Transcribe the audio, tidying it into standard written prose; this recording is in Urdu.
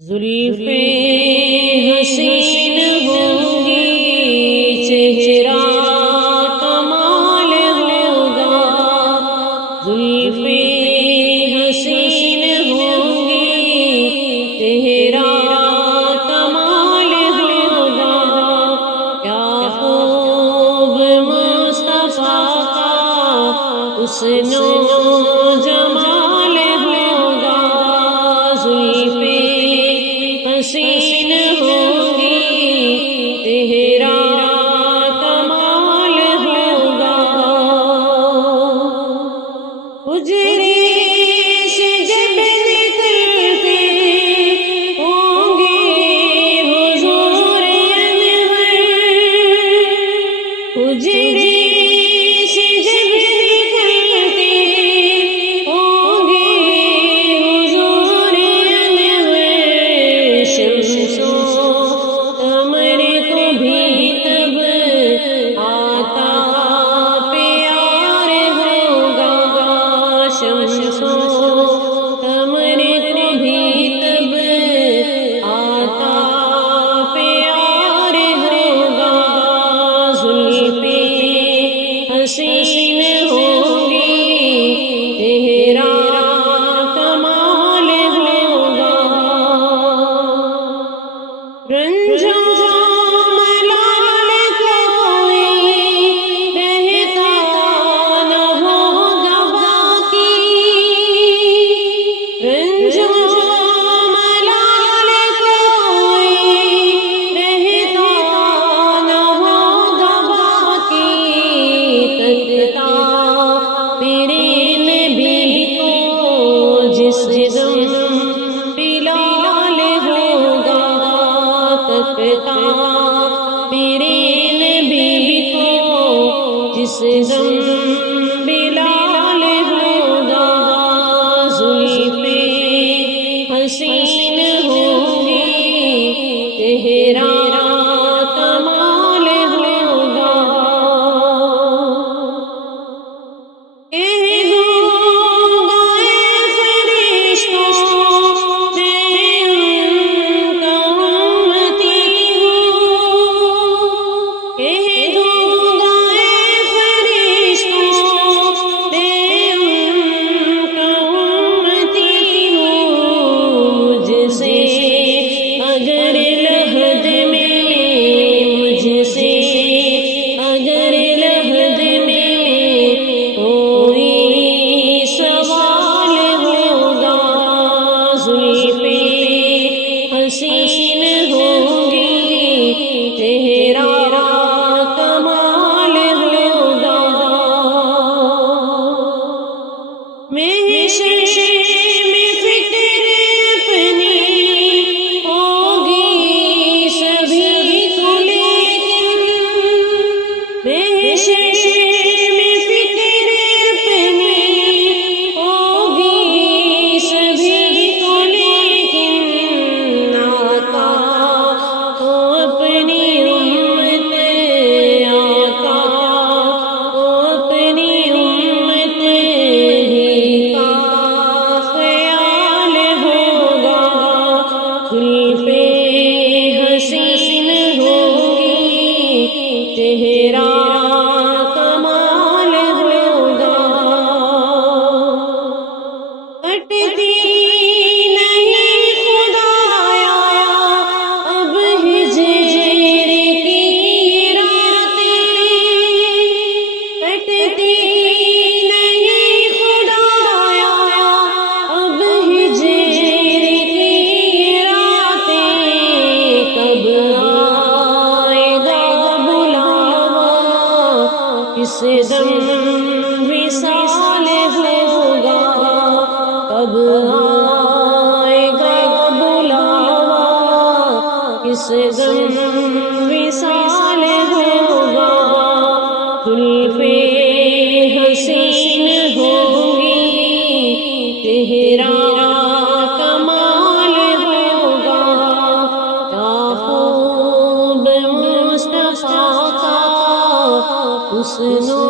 زلفیں حسین ہوں گی، چہرہ کمال ہوگا۔ زلفیں حسین ہوں گی، چہرہ کمال ہوگا۔ کیا خوب مصطفیٰ کا حسن و جمال ہوگا۔ زلفیں حسین ہوں گی، چہرہ کمال ہوگا۔ حجرے سے جب نکلتے ہوں گے حضور انور، حجرے سے جب نکلتے ہوں گے حضور انور، شمس و قمر کو بھی تب آتا پیار ہوگا۔ شمس و قمر کو بھی تب آتا پیار ہوگا۔ زلفیں حسین ہوں گی، چہرہ کمال ہوگا۔ رنجو ملال کوئی رہتا نہ ہوگا باقی، رنجو ملال کوئی رہتا نہ ہوگا باقی۔ تکتا میرے نبی کو جس دم بلال ہوگا، تکتا میرے نبی کو جس دم بلال ہوگا۔ زلفیں حسین ہوں گی، چہرہ کمال ہوگا۔ کہہ دوں گا اے فرشتوں میں ان کا امتی ہوں، کہہ دوں گا اے فرشتوں میں ان کا امتی ہوں۔ مجھ سے اگر لحد میں، مجھ سے اگر لحد میں کوئی سوال ہوگا، زلفیں حسین ہوں گی، چہرہ کمال ہوگا۔ محشر میں فکر اپنی ہوگی سبھی کو، لیکن محشر میں فکر اپنی ہوگی سبھی کو، لیکن آقا کو اپنی امت، آقا کو اپنی امت ہی کا خیال ہوگا۔ زلفیں حسین ہوں گی، چہرہ کمال ہوگا۔ کٹتی نہیں خدایا اب ہجر کی راتیں، کٹتی نہیں خدایا اب ہجر کی راتیں۔ کب آئے گا بلاوا، کس دم وصال ہوگا، کب آئے گا بلاوا، کس دم وصال ہوگا۔ زلفیں حسین ہوں گی، چہرہ کمال ہوگا۔ کیا خوب مصطفیٰ کا حسن